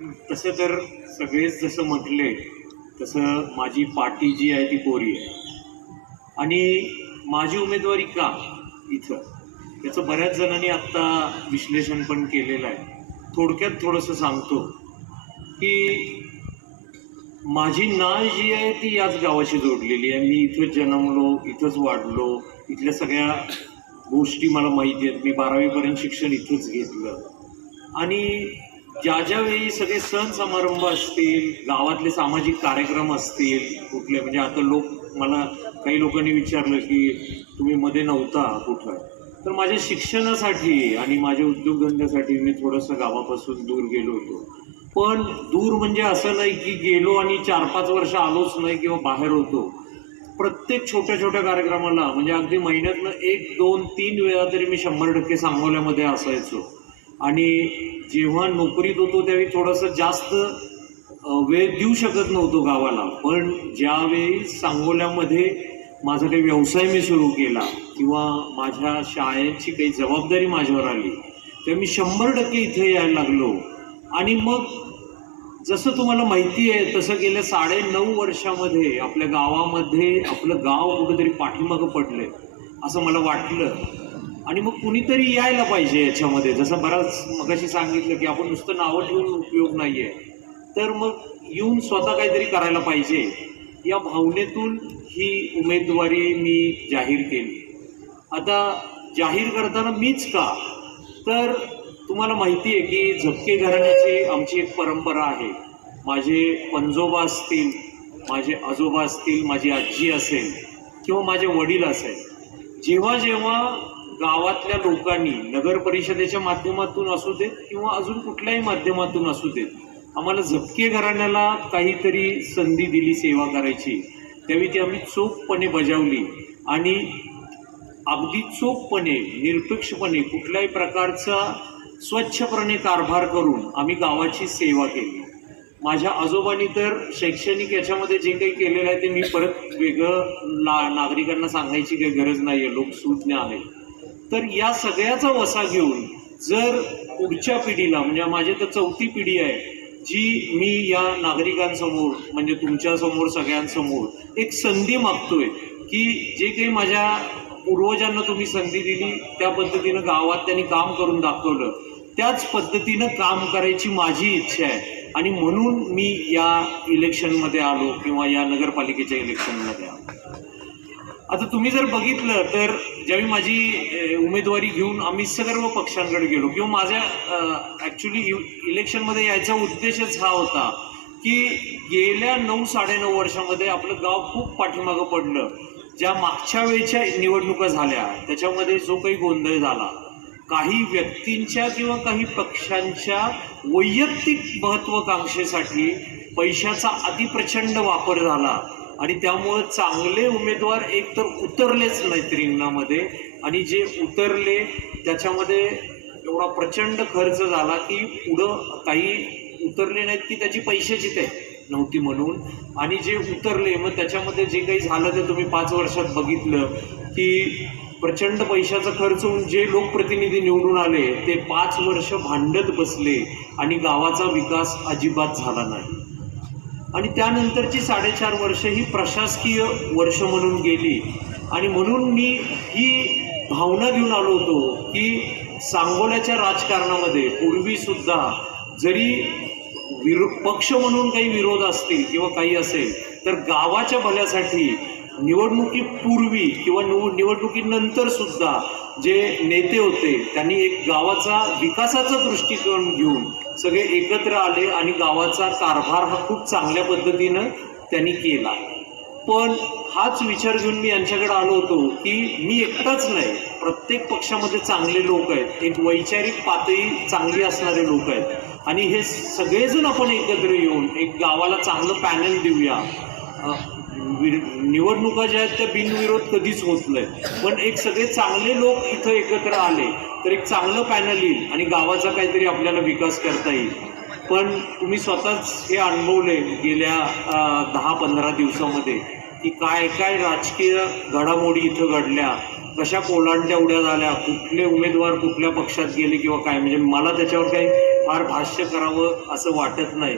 तसं तर सगळेच जसं म्हटले तसं माझी पार्टी जी आहे ती कोरी आहे आणि माझी उमेदवारी का इथं याचं बऱ्याच जणांनी आत्ता विश्लेषण पण केलेलं आहे. थोडक्यात थोडंसं सांगतो की माझी नाळ जी आहे ती याच गावाशी जोडलेली आहे. मी इथंच जन्मलो, इथंच वाढलो, इथल्या सगळ्या गोष्टी मला माहिती आहेत. मी 12वी शिक्षण इथंच घेतलं आणि ज्या वेळी सगळे सण समारंभ असतील, गावातले सामाजिक कार्यक्रम असतील कुठले, म्हणजे आता मला काही लोकांनी विचारलं की तुम्ही मध्ये नव्हता कुठं, तर माझ्या शिक्षणासाठी आणि माझ्या उद्योगधंद्यासाठी मी थोडंसं गावापासून दूर गेलो होतो. पण दूर म्हणजे असं नाही की गेलो आणि 4-5 वर्ष आलोच नाही किंवा बाहेर होतो. प्रत्येक छोट्या छोट्या कार्यक्रमाला म्हणजे अगदी महिन्यातनं 1-2-3 वेळा तरी मी 100% सांगोल्यामध्ये असायचो. आणि जेव्हा नोकरीत होतो त्यावेळी थोडंसं जास्त वेळ देऊ शकत नव्हतो गावाला, पण ज्यावेळी सांगोल्यामध्ये माझा काही व्यवसाय मी सुरू केला किंवा माझ्या शाळेची काही जबाबदारी माझ्यावर आली तेव्हा मी 100% इथे यायला लागलो. आणि मग जसं तुम्हाला माहिती आहे तसं गेल्या 9.5 वर्षामध्ये आपल्या गावामध्ये आपलं गाव कुठेतरी पाठीमागं पडलंय असं मला वाटलं. आणि मग कुणीतरी यायला पाहिजे याच्यामध्ये. जसं बराच मगाशी सांगितलं की आपण नुसतं नावं ठेवून उपयोग नाहीये, तर मग येऊन स्वतः काहीतरी करायला पाहिजे. या भावनेतून ही उमेदवारी मी जाहीर केली. आता जाहीर करताना मीच का, तर तुम्हाला माहिती आहे की झपके घराण्याची आमची एक परंपरा आहे. माझे पणजोबा असतील, माझे आजोबा असतील, माझी आजी असेल किंवा माझे वडील असेल, जेव्हा जेव्हा गावातल्या लोकांनी नगर परिषदेच्या माध्यमातून असू देत किंवा अजून कुठल्याही माध्यमातून असू देत आम्हाला झपके घराण्याला काहीतरी संधी दिली सेवा करायची, त्यावेळी ती आम्ही चोखपणे बजावली आणि अगदी चोखपणे निरपेक्षपणे कुठल्याही प्रकारचा स्वच्छपणे कारभार करून आम्ही गावाची सेवा केली. माझ्या आजोबांनी तर शैक्षणिक याच्यामध्ये जे काही केलेलं आहे ते मी परत वेगळं नागरिकांना सांगायची काही गरज नाही आहे, लोक सुज्ञ आहेत. तर या सगळ्याचा वसा घेऊन जर पुढच्या पिढीला, म्हणजे माझी तर 4थी पिढी आहे जी मी या नागरिकांसमोर म्हणजे तुमच्यासमोर सगळ्यांसमोर एक संधी मागतोय की जे काही माझ्या पूर्वजांना तुम्ही संधी दिली त्या पद्धतीनं गावात त्यांनी काम करून दाखवलं, त्याच पद्धतीनं काम करायची माझी इच्छा आहे. आणि म्हणून मी या इलेक्शनमध्ये आलो किंवा या नगरपालिकेच्या इलेक्शनमध्ये आलो. आता तुम्ही जर बघितलं तर ज्यावेळी माझी उमेदवारी घेऊन आम्ही सर्व पक्षांकडे गेलो किंवा माझ्या ॲक्च्युली इलेक्शनमध्ये यायचा उद्देशच हा होता की गेल्या 9-9.5 वर्षामध्ये आपलं गाव खूप पाठीमागं पडलं. ज्या मागच्या वेळेच्या निवडणुका झाल्या त्याच्यामध्ये जो काही गोंधळ झाला, काही व्यक्तींच्या किंवा काही पक्षांच्या वैयक्तिक महत्त्वाकांक्षेसाठी पैशाचा अतिप्रचंड वापर झाला आणि त्यामुळं चांगले उमेदवार एकतर उतरलेच नाहीत रिंगणामध्ये आणि जे उतरले त्याच्यामध्ये एवढा प्रचंड खर्च झाला की पुढं काही उतरले नाहीत की त्याची पैशाची ते नव्हती म्हणून, आणि जे उतरले मग त्याच्यामध्ये जे काही झालं ते तुम्ही 5 वर्षात बघितलं की प्रचंड पैशाचा खर्च होऊन जे लोकप्रतिनिधी निवडून आले ते 5 वर्ष भांडत बसले आणि गावाचा विकास अजिबात झाला नाही. आणि त्यानंतरची 4.5 वर्ष ही प्रशासकीय वर्ष म्हणून गेली. आणि म्हणून मी ही भावना घेऊन आलो होतो की सांगोल्याच्या राजकारणामध्ये पूर्वीसुद्धा जरी पक्ष म्हणून काही विरोध असतील किंवा काही असेल तर गावाच्या भल्यासाठी निवडणुकीपूर्वी किंवा निवडणुकीनंतर सुद्धा जे नेते होते त्यांनी एक गावाचा विकासाचा दृष्टिकोन घेऊन सगळे एकत्र आले आणि गावाचा कारभार हा खूप चांगल्या पद्धतीनं त्यांनी केला. पण हाच विचार घेऊन मी यांच्याकडे आलो होतो की मी एकटाच नाही, प्रत्येक पक्षामध्ये चांगले लोक आहेत, एक वैचारिक पातळी चांगली असणारे लोक आहेत आणि हे सगळेजण आपण एकत्र येऊन एक गावाला चांगलं पॅनल देऊया. निवडणुका ज्या आहेत त्या बिनविरोध कधीच होत नाही, पण एक सगळे चांगले लोक इथं एकत्र आले तर एक चांगलं पॅनल येईल आणि गावाचा काहीतरी आपल्याला विकास करता येईल. पण तुम्ही स्वतःच हे अनुभवले गेल्या 10-15 दिवसामध्ये की काय काय राजकीय घडामोडी इथं घडल्या, कशा कोलांट्या उड्या झाल्या, कुठले उमेदवार कुठल्या पक्षात गेले किंवा काय, म्हणजे मला त्याच्यावर काही फार भाष्य करावं असं वाटत नाही.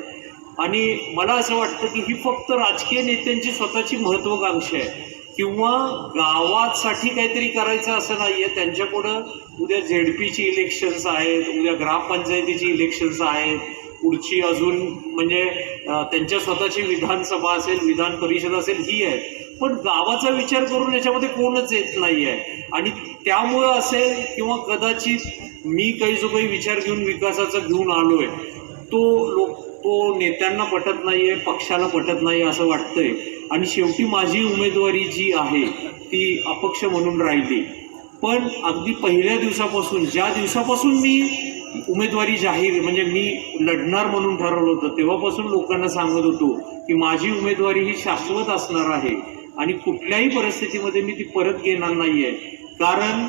आणि मला असं वाटतं की ही फक्त राजकीय नेत्यांची स्वतःची महत्त्वाकांक्षा आहे किंवा गावासाठी काहीतरी करायचं असं नाही आहे. त्यांच्यापुढं उद्या झेडपीची इलेक्शन्स आहेत, उद्या ग्रामपंचायतीची इलेक्शन्स आहेत, पुढची अजून म्हणजे त्यांच्या स्वतःची विधानसभा असेल, विधान परिषद असेल, ही आहे. पण गावाचा विचार करून याच्यामध्ये कोणच येत नाही आहे. आणि त्यामुळं असेल किंवा कदाचित मी काही जो काही विचार घेऊन विकासाचा घेऊन आलोय तो नेत्यांना पटत नाहीये, पक्षाला पटत नाही असं वाटतंय. आणि शेवटी माझी उमेदवारी जी आहे ती अपक्ष म्हणून राहिली. पण अगदी पहिल्या दिवसापासून, ज्या दिवसापासून मी उमेदवारी जाहीर म्हणजे मी लढणार म्हणून ठरवलं होतं, तेव्हापासून लोकांना सांगत होतो की माझी उमेदवारी ही शाश्वत असणार आहे आणि कुठल्याही परिस्थितीमध्ये मी ती परत घेणार नाहीये. कारण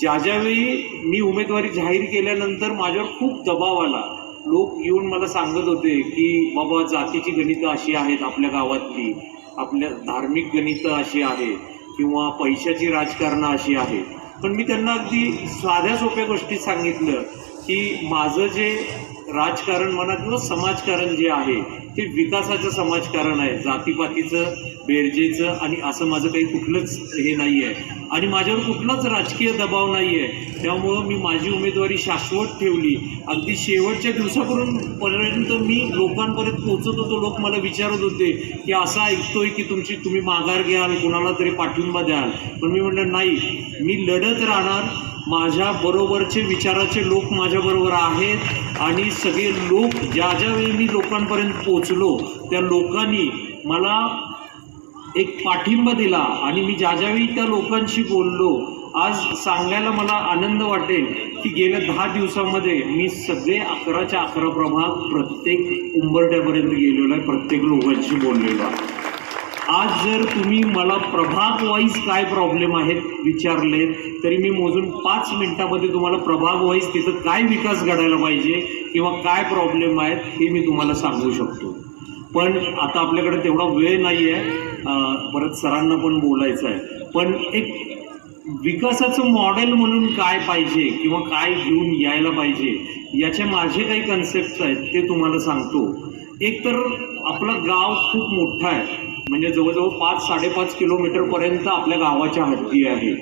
ज्यावेळी मी उमेदवारी जाहीर केल्यानंतर माझ्यावर खूप दबाव आला. लोक येऊन मला सांगत होते की बाबा जातीची गणितं अशी आहेत आपल्या गावातली, आपल्या धार्मिक गणितं अशी आहेत किंवा पैशाची राजकारणं अशी आहेत. पण मी त्यांना अगदी साध्या सोप्या गोष्टी सांगितलं की माझं जे राजकारण म्हणा किंवा समाजकारण जे आहे ते विकासाचं समाजकारण आहे, जातीपातीचं, बेरजेचं आणि असं माझं काही कुठलंच हे नाही आहे आणि माझ्यावर कुठलाच राजकीय दबाव नाही आहे. त्यामुळं मी माझी उमेदवारी शाश्वत ठेवली. अगदी शेवटच्या दिवसापर्यंत मी लोकांपर्यंत पोहोचत होतो. लोक मला विचारत होते की असं ऐकतोय की तुम्ही माघार घ्याल, कुणाला तरी पाठिंबा द्याल. पण मी म्हटलं नाही, मी लढत राहणार. माझ्या बरोबरचे विचाराचे लोक माझ्याबरोबर आहेत आणि सगळे लोक ज्यावेळी मी लोकांपर्यंत पोचलो त्या लोकांनी मला एक पाठिंबा दिला आणि मी ज्यावेळी त्या लोकांशी बोललो, आज सांगायला मला आनंद वाटेल की गेल्या 10 दिवसामध्ये मी सगळे 11च्या 11 प्रभाग प्रत्येक उंबरठ्यापर्यंत गेलेलो आहे, प्रत्येक लोकांशी बोललेलो आहे. आज जर तुम्ही मला प्रभाग वाईज काय प्रॉब्लेम आहेत विचारले तरी मी मोजून 5 मिनिटामध्ये तुम्हाला प्रभाग वाईज तिथं काय विकास घडायला पाहिजे किंवा काय प्रॉब्लेम आहेत हे मी तुम्हाला सांगू शकतो. पण आता आपल्याकडे तेवढा वेळ नाही आहे, परत सरांना पण बोलायचं आहे. पण एक विकासाचं मॉडेल म्हणून काय पाहिजे किंवा काय घेऊन यायला पाहिजे याचे माझे काही कन्सेप्ट आहेत ते तुम्हाला सांगतो. एक तर आपलं गाव खूप मोठं आहे, म्हणजे जवळजवळ 5-5.5 किलोमीटरपर्यंत आपल्या गावाच्या हद्दी आहे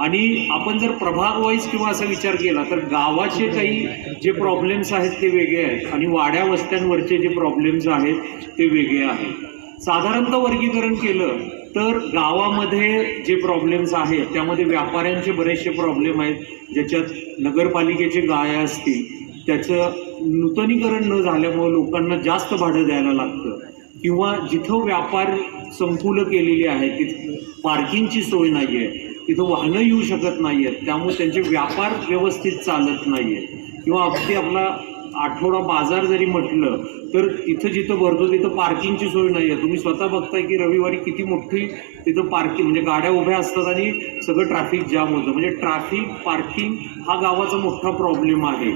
आणि आपण जर प्रभाग वाईज किंवा असा विचार केला तर गावाचे काही जे प्रॉब्लेम्स आहेत ते वेगळे आहेत आणि वाड्या वस्त्यांवरचे जे प्रॉब्लेम्स आहेत ते वेगळे आहेत. साधारणतः वर्गीकरण केलं तर गावामध्ये जे प्रॉब्लेम्स आहेत त्यामध्ये व्यापाऱ्यांचे बरेचसे प्रॉब्लेम आहेत, ज्याच्यात नगरपालिकेचे गाळ्या असतील, त्याचं नूतनीकरण न झाल्यामुळे लोकांना जास्त भाडं द्यायला लागतं किंवा जिथं व्यापार संकुलं केलेली आहेत तिथं पार्किंगची सोय नाही आहे, तिथं वाहनं येऊ शकत नाही आहेत, त्यामुळे त्यांचे व्यापार व्यवस्थित चालत नाही आहे. किंवा अगदी आपला आठवडा बाजार जरी म्हटलं तर तिथं जिथं भरतो तिथं पार्किंगची सोय नाही आहे. तुम्ही स्वतः बघताय की रविवारी किती मोठी तिथं पार्किंग म्हणजे गाड्या उभ्या असतात आणि सगळं ट्रॅफिक जाम होतं. म्हणजे ट्रॅफिक पार्किंग हा गावाचा मोठा प्रॉब्लेम आहे.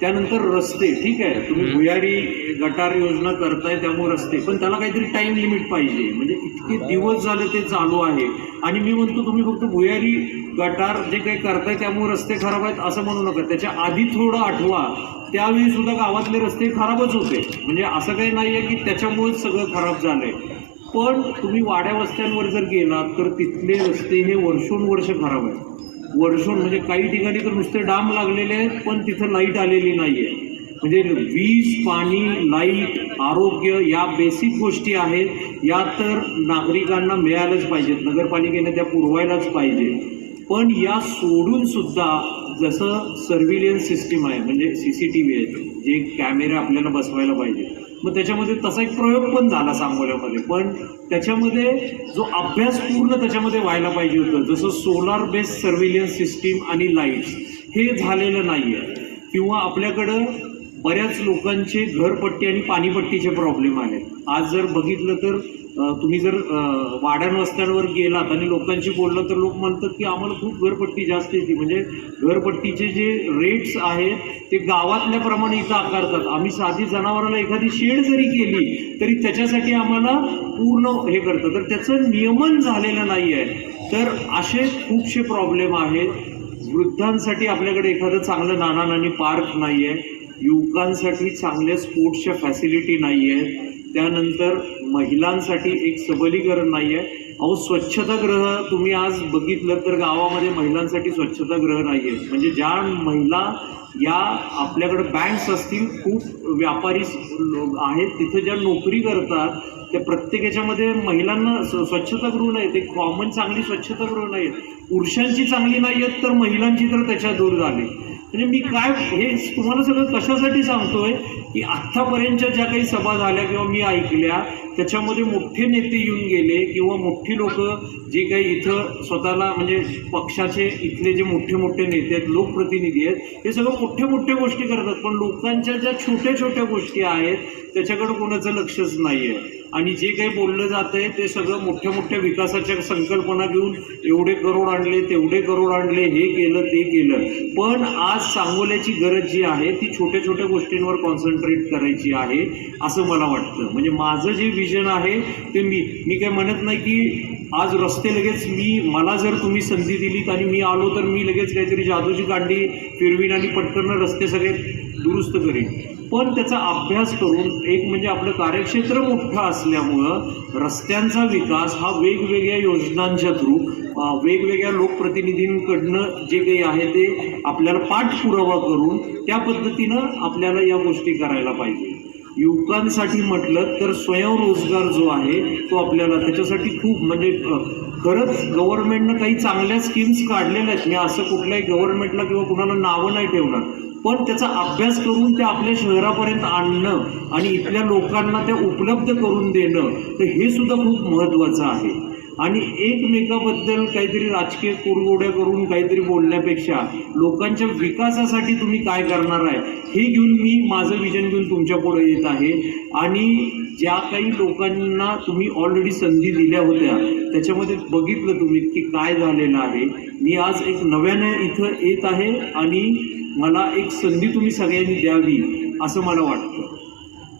त्यानंतर रस्ते, ठीक आहे, तुम्ही भुयारी गटार योजना करताय त्यामुळे रस्ते, पण त्याला काहीतरी टाइम लिमिट पाहिजे. म्हणजे इतके दिवस झाले ते चालू आहे आणि मी म्हणतो तुम्ही फक्त भुयारी गटार जे काही करताय त्यामुळे रस्ते खराब आहेत असं म्हणू नका. त्याच्या आधी थोडं आठवा, त्यावेळी सुद्धा गावातले रस्ते खराबच होते. म्हणजे असं काही नाही आहे की त्याच्यामुळेच सगळं खराब झालंय. पण तुम्ही वाड्या वस्त्यांवर जर गेलात तर तिथले रस्ते हे वर्षोनवर्ष खराब आहेत. वर्षोन म्हणजे काही ठिकाणी तर नुसते डाम लागलेले आहेत पण तिथं लाईट आलेली नाहीये. म्हणजे वीज, पाणी, लाईट, आरोग्य या बेसिक गोष्टी आहेत, या तर नागरिकांना मिळायलाच पाहिजेत, नगरपालिकेने त्या पुरवायलाच पाहिजे. पण या सोडून सुद्धा जसं सर्व्हिलियन्स सिस्टीम आहे, म्हणजे CCTV आहे, जे कॅमेरे आपल्याला बसवायला पाहिजे, मग त्याच्यामध्ये तसा एक प्रयोग पण झाला सांगोल्यामध्ये. पण त्याच्यामध्ये जो अभ्यास पूर्ण त्याच्यामध्ये व्हायला पाहिजे होतं, जसं सोलार बेस्ड सर्व्हिलियन्स सिस्टीम आणि लाईट्स, हे झालेलं नाही आहे. किंवा आपल्याकडं बऱ्याच लोकांचे घरपट्टी आणि पाणीपट्टीचे प्रॉब्लेम आहेत. आज जर बघितलं तर तुम्ही जर वाड्या वस्त्यांवर गेलात आणि लोकांशी बोललं तर लोक म्हणतात की आम्हाला खूप घरपट्टी जास्त येते. म्हणजे घरपट्टीचे जे रेट्स आहेत ते गावातल्या प्रमाणे इथं आकारतात. आम्ही साधी जनावराला एखादी शेड जरी केली तरी त्याच्यासाठी आम्हाला पूर्ण हे करतं, तर त्याचं नियमन झालेलं नाही आहे. तर असे खूपसे प्रॉब्लेम आहेत. वृद्धांसाठी आपल्याकडे एखादं चांगलं नाना नानी पार्क नाही आहे. युवकांसाठी चांगल्या स्पोर्ट्सच्या फॅसिलिटी नाही आहेत, त्यानंतर महिलांसाठी एक सबलीकरण नाही आहे. अहो स्वच्छतागृह तुम्ही आज बघितलं तर गावामध्ये महिलांसाठी स्वच्छतागृह नाही आहेत. म्हणजे ज्या महिला या आपल्याकडे बँक्स असतील, खूप व्यापारी आहेत तिथं ज्या नोकरी करतात त्या प्रत्येक याच्यामध्ये महिलांना स्वच्छतागृह नाही, ते कॉमन चांगली स्वच्छतागृह नाही आहेत. पुरुषांची चांगली नाही आहेत तर महिलांची तर त्याच्या दूर झाली. म्हणजे मी काय हे तुम्हाला सगळं कशासाठी सांगतोय की आत्तापर्यंतच्या ज्या काही सभा झाल्या किंवा मी ऐकल्या त्याच्यामध्ये मोठे नेते येऊन गेले किंवा मोठी लोक जे काही इथं स्वतःला म्हणजे पक्षाचे इथले जे मोठे मोठे नेते आहेत, लोकप्रतिनिधी आहेत, हे सगळं मोठ्या मोठ्या गोष्टी करतात, पण लोकांच्या ज्या छोट्या छोट्या गोष्टी आहेत त्याच्याकडे कोणाचं लक्षच नाही आहे. आणि जे काही बोललं जातंय ते सगळं मोठ्या मोठ्या विकासाच्या संकल्पना घेऊन एवढे करोड आणले, तेवढे करोड आणले, हे केलं ते केलं. पण आज सांगोल्याची गरज जी आहे ती छोट्या छोट्या गोष्टींवर कॉन्सन्ट्रेट करायची आहे असं मला वाटतं. म्हणजे माझं जे विजन आहे ते मी काय म्हणत नाही की आज रस्ते लगेच मला जर तुम्ही संधी दिलीत आणि मी आलो तर मी लगेच काहीतरी जादूची कांडी फिरवीन आणि पटकन रस्ते सगळे दुरुस्त करीन. पण त्याचा अभ्यास करून एक म्हणजे आपलं कार्यक्षेत्र मोठं असल्यामुळं रस्त्यांचा विकास हा वेगवेगळ्या योजनांच्या थ्रू वेगवेगळ्या लोकप्रतिनिधींकडनं जे काही आहे ते आपल्याला पाठपुरावा करून त्या पद्धतीनं आपल्याला या गोष्टी करायला पाहिजे. युवकांसाठी म्हटलं तर स्वयंरोजगार जो आहे तो आपल्याला त्याच्यासाठी खूप म्हणजे खरंच गव्हर्नमेंटनं काही चांगल्या स्कीम्स काढलेल्या आहेत. मी असं कुठल्याही गव्हर्नमेंटला किंवा कुणाला नावं नाही ठेवणार, पण त्याचा अभ्यास करून त्या आपल्या शहरापर्यंत आणणं आणि इथल्या लोकांना त्या उपलब्ध करून देणं तर हे सुद्धा खूप महत्त्वाचं आहे. आणि एकमेकाबद्दल काहीतरी राजकीय कुरघोड्या करून काहीतरी बोलण्यापेक्षा लोकांच्या विकासासाठी तुम्ही काय करणार आहे हे घेऊन मी माझं विजन घेऊन तुमच्या पुढे येत आहे. आणि ज्या काही लोकांना तुम्ही ऑलरेडी संधी दिल्या होत्या त्याच्यामध्ये बघितलं तुम्ही की काय झालेलं आहे. मी आज एक नव्याने इथं येत आहे आणि मला एक संधी तुम्ही सगळ्यांनी द्यावी असं मला वाटतं.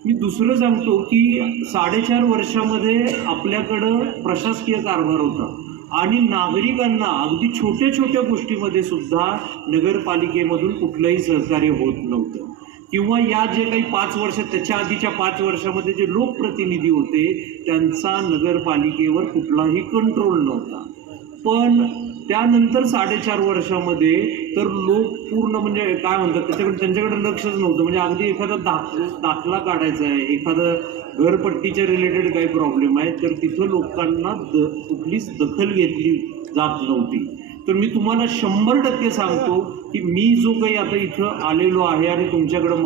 मी दुसरं सांगतो की 4.5 वर्षामध्ये आपल्याकडं प्रशासकीय कारभार होता आणि नागरिकांना अगदी छोट्या छोट्या गोष्टीमध्ये सुद्धा नगरपालिकेमधून कुठलंही सहकार्य होत नव्हतं. किंवा या जे काही 5 वर्ष त्याच्या आधीच्या 5 वर्षामध्ये जे लोकप्रतिनिधी होते त्यांचा नगरपालिकेवर कुठलाही कंट्रोल नव्हता. पण त्यानंतर 4.5 वर्षामध्ये तर लोक पूर्ण म्हणजे काय म्हणतात त्यांच्याकडे लक्षच नव्हतं. म्हणजे अगदी एखादा दाखला काढायचा आहे, एखादं घरपट्टीच्या रिलेटेड काही प्रॉब्लेम आहे तर तिथं लोकांना कुठलीच दखल घेतली जात नव्हती. तर मी तुम्हाला 100% सांगतो की मी जो काही आता इथं आलेलो आहे आणि तुमच्याकडं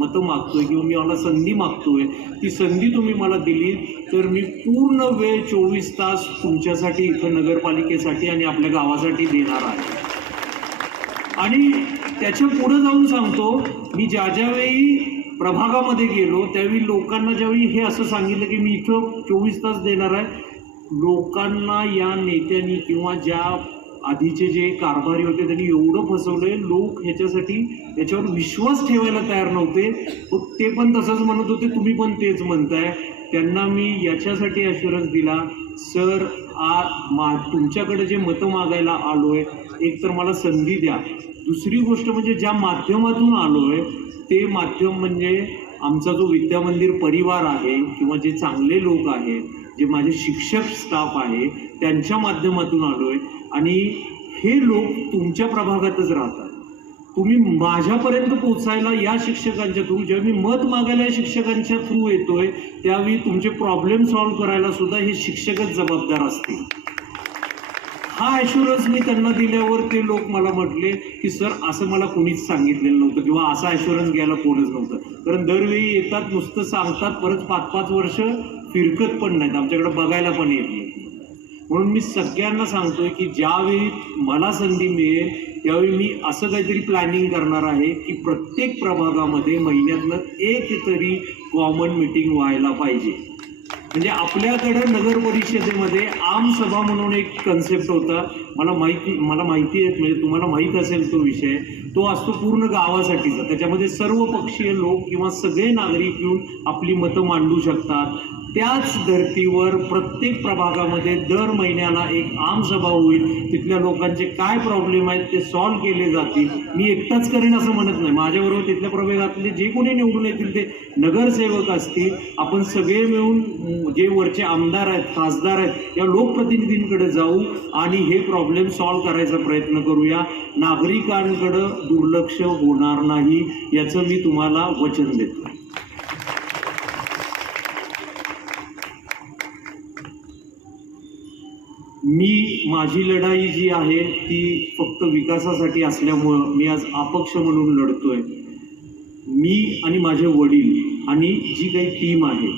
मतं मागतोय किंवा मी मला संधी मागतोय, ती संधी तुम्ही मला दिली तर मी पूर्ण वेळ 24 तास तुमच्यासाठी इथं नगरपालिकेसाठी आणि आपल्या गावासाठी देणार आहे. आणि त्याच्या पुढे जाऊन सांगतो, मी ज्यावेळी प्रभागामध्ये गेलो त्यावेळी लोकांना ज्यावेळी हे असं सांगितलं की मी इथं 24 तास देणार आहे, लोकांना या नेत्यांनी किंवा ज्या आधीचे जे कारभारी होते त्यांनी एवढं फसवलंय, लोक याच्यावर विश्वास ठेवायला तयार नव्हते. ते पण तसंच म्हणत होते, तुम्ही पण तेच म्हणताय. त्यांना मी याच्यासाठी ॲश्युरन्स दिला, सर तुमच्याकडे जे मतं मागायला आलोय एक तर मला संधी द्या. दुसरी गोष्ट म्हणजे ज्या माध्यमातून आलोय ते माध्यम म्हणजे आमचा जो विद्यामंदिर परिवार आहे किंवा जे चांगले लोक आहेत, जे माझे शिक्षक स्टाफ आहे त्यांच्या माध्यमातून आलोय. आणि हे लोक तुमच्या प्रभागातच राहतात. तुम्ही माझ्यापर्यंत पोहोचायला या शिक्षकांच्या थ्रू, जेव्हा मी मत मागायला या शिक्षकांच्या थ्रू येतोय त्यावेळी तुमचे प्रॉब्लेम सॉल्व्ह करायला सुद्धा हे शिक्षकच जबाबदार असतील. हा ॲश्युरन्स मी त्यांना दिल्यावर ते लोक मला म्हटले की सर असं मला कोणीच सांगितलेलं नव्हतं किंवा असा ॲश्युरन्स घ्यायला कोणच नव्हतं. कारण दरवेळी येतात, नुसतं सांगतात, परत 5-5 वर्ष फिरकत पण नाहीत, आमच्याकडे बघायला पण येत नाही. म्हणून मी सगळ्यांना सांगतोय की ज्यावेळी मला संधी मिळेल त्यावेळी मी असं काहीतरी प्लॅनिंग करणार आहे की प्रत्येक प्रभागामध्ये महिन्यातनं एक तरी कॉमन मीटिंग व्हायला पाहिजे. म्हणजे आपल्याकडं नगर परिषदेमध्ये आमसभा म्हणून एक कन्सेप्ट होता मला माहिती आहे, म्हणजे तुम्हाला माहीत असेल तो विषय, तो असतो पूर्ण गावासाठीचा. त्याच्यामध्ये सर्व पक्षीय लोक किंवा सगळे नागरिक येऊन आपली मतं मांडू शकतात. त्याच धर्तीवर प्रत्येक प्रभागामध्ये दर महिन्याला एक आमसभा होईल, तिथल्या लोकांचे काय प्रॉब्लेम आहेत ते सॉल्व्ह केले जातील. मी एकटाच करेन असं म्हणत नाही, माझ्याबरोबर तिथल्या प्रभागातले जे कोणी निवडून येतील ते नगरसेवक असतील, आपण सगळे मिळून जे वरचे आमदार आहेत, खासदार आहेत, या लोकप्रतिनिधींकडे जाऊ आणि हे प्रॉब्लेम सॉल्व्ह करायचा प्रयत्न करूया. नागरिकांकडे दुर्लक्ष होणार नाही याचं मी तुम्हाला वचन देतो. माझी लढाई जी आहे ती फक्त विकासासाठी असल्यामुळं मी आज अपक्ष म्हणून लढतोय. मी आणि माझे वडील आणि जी काही टीम आहे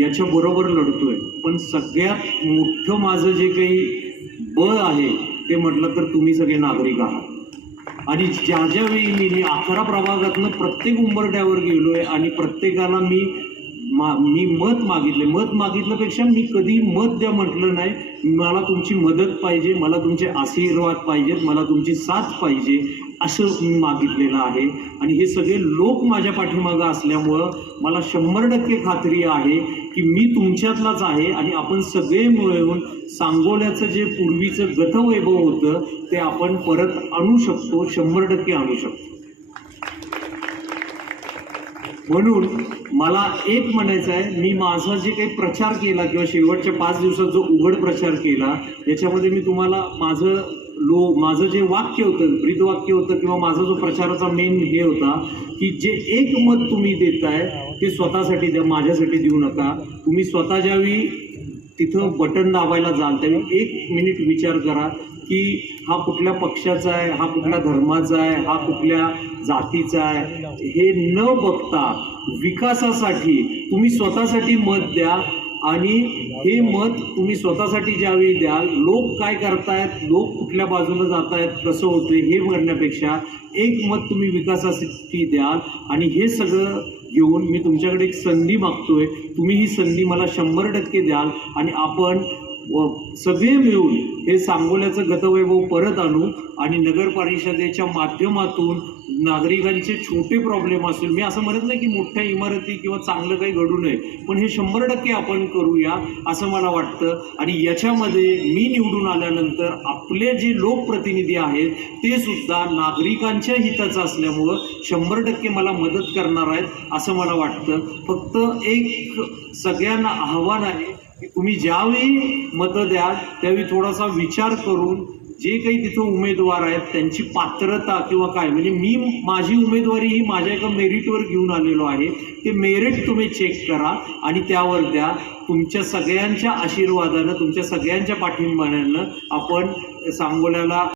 याच्या बरोबर लढतोय. पण सगळ्यात मोठं माझं जे काही बळ आहे ते म्हटलं तर तुम्ही सगळे नागरिक आहात. आणि ज्यावेळी मी 11 प्रभागातनं प्रत्येक उंबरठ्यावर गेलोय आणि प्रत्येकाला मी मत मागितल्यापेक्षा मी कधी मत द्या म्हटलं नाही. मला तुमची मदत पाहिजे, मला तुमचे आशीर्वाद पाहिजेत, मला तुमची साथ पाहिजे असं मी मागितलेलं आहे. आणि हे सगळे लोक माझ्या पाठीमागं असल्यामुळं मला 100% खात्री आहे की मी तुमच्यातलाच आहे आणि आपण सगळे मिळून सांगोल्याचं जे पूर्वीचं गतवैभव होतं ते आपण परत आणू शकतो, 100% आणू शकतो. म्हणून मला एक म्हणायचं आहे, मी माझा जे काही प्रचार केला किंवा शेवटच्या 5 दिवसात जो उघड प्रचार केला याच्यामध्ये मी तुम्हाला माझं जे वाक्य होतं, ब्रीदवाक्य होतं किंवा माझा जो प्रचाराचा मेन हे होता की जे एक मत तुम्ही देताय ते स्वतःसाठी द्या, माझ्यासाठी देऊ नका. तुम्ही स्वतः ज्यावेळी तिथं बटन दाबायला जाल त्यावेळी 1 मिनिट विचार करा की हा कुठल्या पक्षाचा आहे, हा कुठल्या धर्माचा आहे, हा कुठल्या जातीचा आहे, हे न बघता विकासासाठी तुम्ही स्वतःसाठी मत द्या. आणि हे मत तुम्ही स्वतःसाठी ज्यावेळी द्याल, लोक काय करतायत, लोक कुठल्या बाजूला जात आहेत, कसं होतं हे म्हणण्यापेक्षा एक मत तुम्ही विकासासाठी द्याल. आणि हे सगळं घेऊन मी तुमच्याकडे एक संधी मागतोय, तुम्ही ही संधी मला 100% द्याल आणि आपण सगळे मिळून हे सांगोल्याचं गतवैभव परत आणू. आणि नगर परिषदेच्या माध्यमातून नागरिकांचे छोटे प्रॉब्लेम असतील, मी असं म्हणत नाही की मोठ्या इमारती किंवा चांगलं काही घडू नये, पण हे 100% आपण करूया असं मला वाटतं. आणि याच्यामध्ये मी निवडून आल्यानंतर आपले जे लोकप्रतिनिधी आहेत ते सुद्धा नागरिकांच्या हिताचं असल्यामुळं 100% मला मदत करणार आहेत असं मला वाटतं. फक्त एक सगळ्यांना आव्हान आहे की तुम्ही ज्यावेळी मतं द्याल त्यावेळी थोडासा विचार करून जे काही तिथं उमेदवार आहेत त्यांची पात्रता किंवा काय, म्हणजे माझी उमेदवारी ही माझ्या एका मेरिटवर घेऊन आलेलो आहे, ते मेरिट तुम्ही चेक करा आणि त्यावर द्या. तुमच्या सगळ्यांच्या आशीर्वादानं, तुमच्या सगळ्यांच्या पाठिंब्यानं आपण सांगोल्याला